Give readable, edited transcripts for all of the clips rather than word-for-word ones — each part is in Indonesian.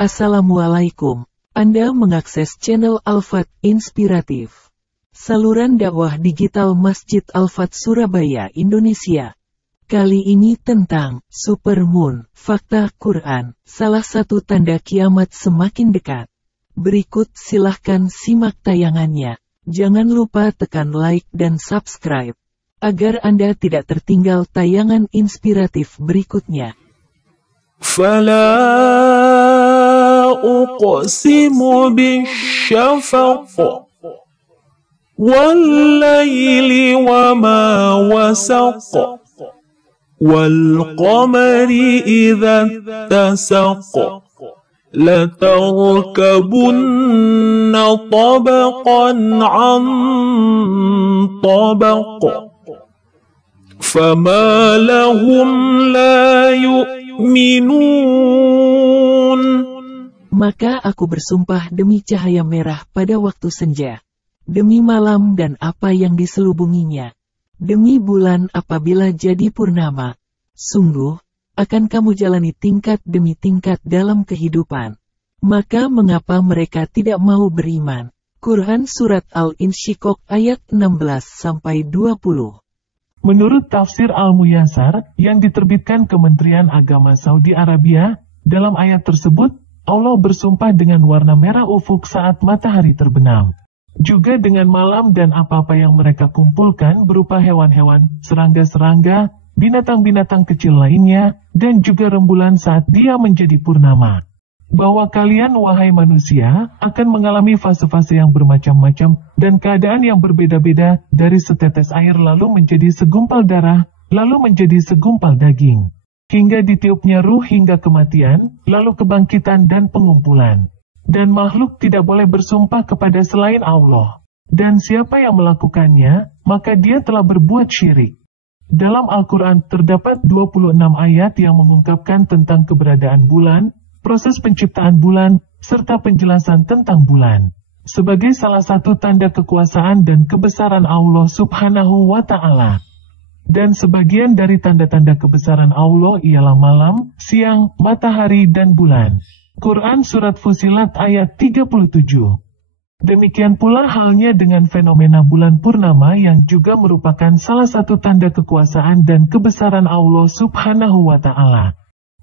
Assalamualaikum. Anda mengakses channel Al-Fat Inspiratif, saluran dakwah digital Masjid Al-Fat Surabaya, Indonesia. Kali ini tentang Supermoon, fakta Quran, salah satu tanda kiamat semakin dekat. Berikut silahkan simak tayangannya. Jangan lupa tekan like dan subscribe, agar Anda tidak tertinggal tayangan inspiratif berikutnya. فلا أقسم بالشفق والليل وما وسق والقمر إذا اتسق لتركبن طبقا عن طبق فما لهم لا minun. Maka aku bersumpah demi cahaya merah pada waktu senja, demi malam dan apa yang diselubunginya, demi bulan apabila jadi purnama. Sungguh, akan kamu jalani tingkat demi tingkat dalam kehidupan. Maka mengapa mereka tidak mau beriman? Quran Surat Al-Insyiqaq ayat 16-20. Menurut tafsir Al-Muyassar yang diterbitkan Kementerian Agama Saudi Arabia, dalam ayat tersebut, Allah bersumpah dengan warna merah ufuk saat matahari terbenam. Juga dengan malam dan apa-apa yang mereka kumpulkan berupa hewan-hewan, serangga-serangga, binatang-binatang kecil lainnya, dan juga rembulan saat dia menjadi purnama. Bahwa kalian, wahai manusia, akan mengalami fase-fase yang bermacam-macam dan keadaan yang berbeda-beda, dari setetes air lalu menjadi segumpal darah, lalu menjadi segumpal daging, hingga ditiupnya ruh hingga kematian, lalu kebangkitan dan pengumpulan. Dan makhluk tidak boleh bersumpah kepada selain Allah. Dan siapa yang melakukannya, maka dia telah berbuat syirik. Dalam Al-Quran terdapat 26 ayat yang mengungkapkan tentang keberadaan bulan, proses penciptaan bulan, serta penjelasan tentang bulan, sebagai salah satu tanda kekuasaan dan kebesaran Allah Subhanahu wa Ta'ala. Dan sebagian dari tanda-tanda kebesaran Allah ialah malam, siang, matahari dan bulan. Quran Surat Fussilat ayat 37. Demikian pula halnya dengan fenomena bulan purnama yang juga merupakan salah satu tanda kekuasaan dan kebesaran Allah Subhanahu wa Ta'ala.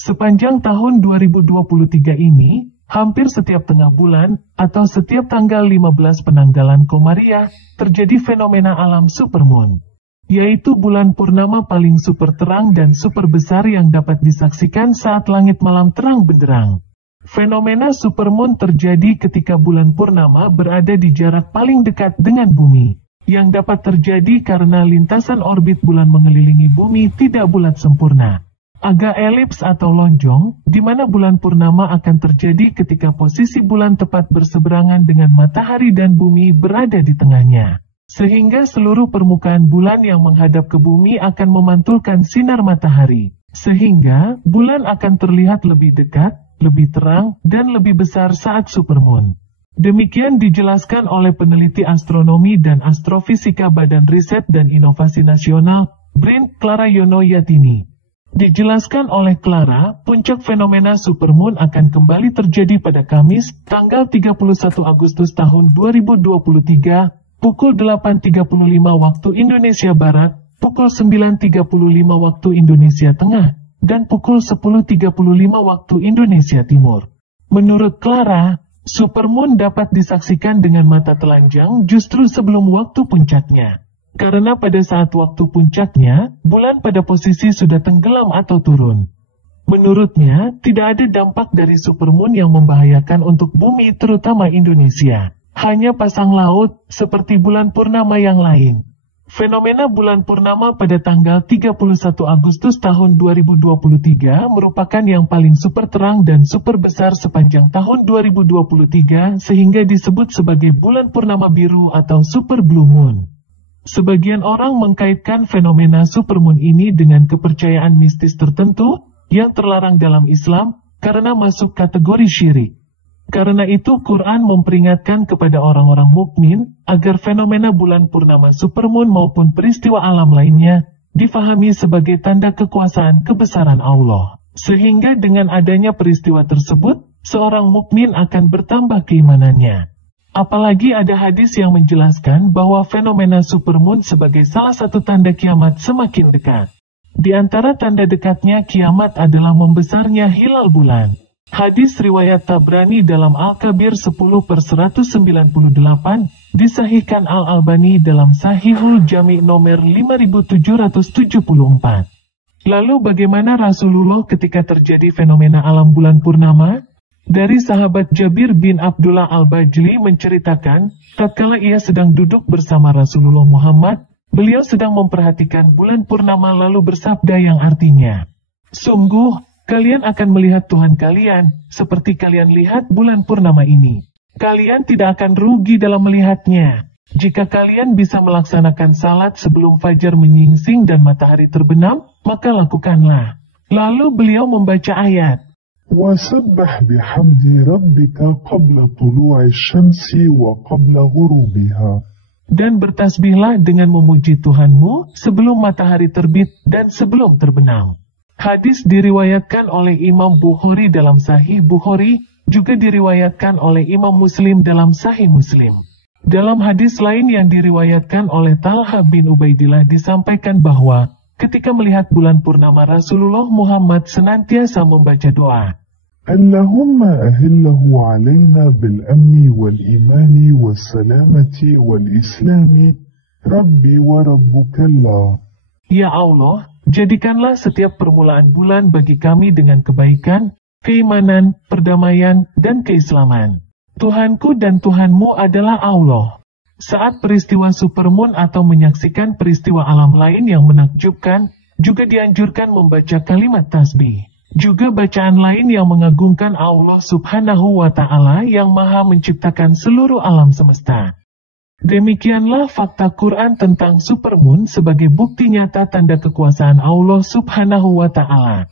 Sepanjang tahun 2023 ini, hampir setiap tengah bulan, atau setiap tanggal 15 penanggalan Komariah, terjadi fenomena alam supermoon, yaitu bulan purnama paling super terang dan super besar yang dapat disaksikan saat langit malam terang benderang. Fenomena supermoon terjadi ketika bulan purnama berada di jarak paling dekat dengan bumi, yang dapat terjadi karena lintasan orbit bulan mengelilingi bumi tidak bulat sempurna, agak elips atau lonjong, di mana bulan purnama akan terjadi ketika posisi bulan tepat berseberangan dengan matahari dan bumi berada di tengahnya. Sehingga seluruh permukaan bulan yang menghadap ke bumi akan memantulkan sinar matahari. Sehingga bulan akan terlihat lebih dekat, lebih terang, dan lebih besar saat supermoon. Demikian dijelaskan oleh peneliti astronomi dan astrofisika Badan Riset dan Inovasi Nasional, BRIN, Clara Yono Yatini. Dijelaskan oleh Clara, puncak fenomena supermoon akan kembali terjadi pada Kamis, tanggal 31 Agustus tahun 2023, pukul 8.35 waktu Indonesia Barat, pukul 9.35 waktu Indonesia Tengah, dan pukul 10.35 waktu Indonesia Timur. Menurut Clara, supermoon dapat disaksikan dengan mata telanjang justru sebelum waktu puncaknya. Karena pada saat waktu puncaknya, bulan pada posisi sudah tenggelam atau turun. Menurutnya, tidak ada dampak dari supermoon yang membahayakan untuk bumi terutama Indonesia. Hanya pasang laut, seperti bulan purnama yang lain. Fenomena bulan purnama pada tanggal 31 Agustus tahun 2023 merupakan yang paling super terang dan super besar sepanjang tahun 2023 sehingga disebut sebagai bulan purnama biru atau super blue moon. Sebagian orang mengkaitkan fenomena supermoon ini dengan kepercayaan mistis tertentu yang terlarang dalam Islam karena masuk kategori syirik. Karena itu Quran memperingatkan kepada orang-orang mukmin agar fenomena bulan purnama supermoon maupun peristiwa alam lainnya difahami sebagai tanda kekuasaan kebesaran Allah. Sehingga dengan adanya peristiwa tersebut, seorang mukmin akan bertambah keimanannya. Apalagi ada hadis yang menjelaskan bahwa fenomena supermoon sebagai salah satu tanda kiamat semakin dekat. Di antara tanda dekatnya kiamat adalah membesarnya hilal bulan. Hadis riwayat Tabrani dalam Al-Kabir 10/198, disahihkan Al-Albani dalam Sahihul Jami' nomor 5774. Lalu bagaimana Rasulullah ketika terjadi fenomena alam bulan purnama? Dari sahabat Jabir bin Abdullah Al-Bajli menceritakan, tatkala ia sedang duduk bersama Rasulullah Muhammad, beliau sedang memperhatikan bulan purnama lalu bersabda yang artinya, "Sungguh, kalian akan melihat Tuhan kalian, seperti kalian lihat bulan purnama ini. Kalian tidak akan rugi dalam melihatnya. Jika kalian bisa melaksanakan salat sebelum fajar menyingsing dan matahari terbenam, maka lakukanlah." Lalu beliau membaca ayat, وَسَبَّحْ بِحَمْدِ رَبِّكَ قَبْلَ طُلُوعِ الشَّمْسِ وَقَبْلَ غُرُوبِهَا. Dan bertasbihlah dengan memuji Tuhanmu sebelum matahari terbit dan sebelum terbenam. Hadis diriwayatkan oleh Imam Bukhari dalam Sahih Bukhari, juga diriwayatkan oleh Imam Muslim dalam Sahih Muslim. Dalam hadis lain yang diriwayatkan oleh Talha bin Ubaidillah disampaikan bahwa, ketika melihat bulan purnama Rasulullah Muhammad senantiasa membaca doa, اللهم أهله علينا بالأمن والإيمان والسلامة والإسلام ربي وربك الله. Ya Allah, jadikanlah setiap permulaan bulan bagi kami dengan kebaikan, keimanan, perdamaian, dan keislaman. Tuhanku dan Tuhanmu adalah Allah. Saat peristiwa supermoon atau menyaksikan peristiwa alam lain yang menakjubkan, juga dianjurkan membaca kalimat tasbih. Juga bacaan lain yang mengagungkan Allah Subhanahu wa Ta'ala yang Maha Menciptakan seluruh alam semesta. Demikianlah fakta Quran tentang supermoon sebagai bukti nyata tanda kekuasaan Allah Subhanahu wa Ta'ala.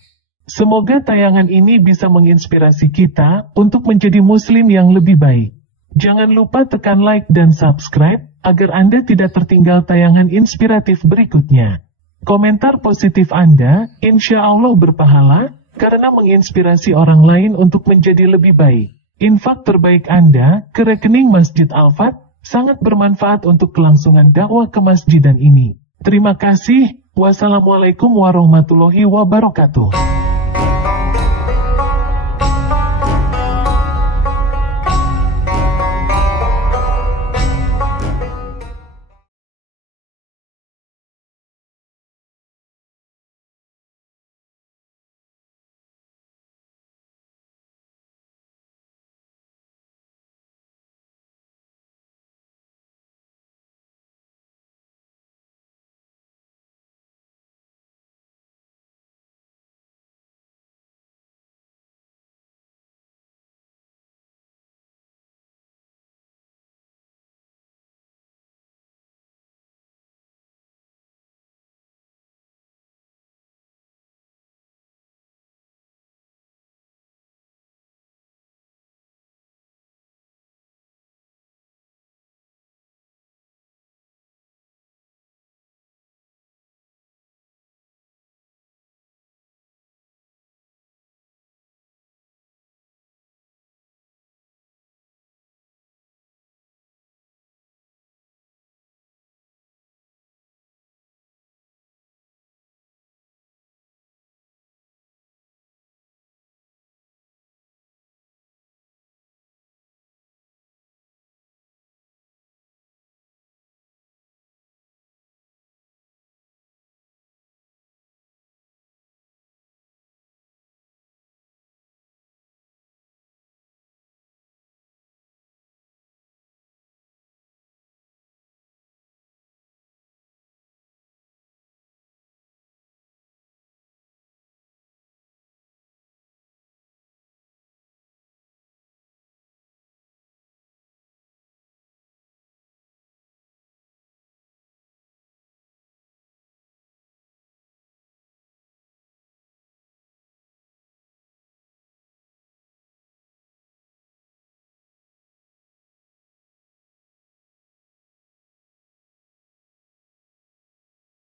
Semoga tayangan ini bisa menginspirasi kita untuk menjadi muslim yang lebih baik. Jangan lupa tekan like dan subscribe agar Anda tidak tertinggal tayangan inspiratif berikutnya. Komentar positif Anda, insya Allah berpahala, karena menginspirasi orang lain untuk menjadi lebih baik. Infak terbaik Anda ke rekening Masjid Al-Fat sangat bermanfaat untuk kelangsungan dakwah kemasjidan ini. Terima kasih. Wassalamualaikum warahmatullahi wabarakatuh.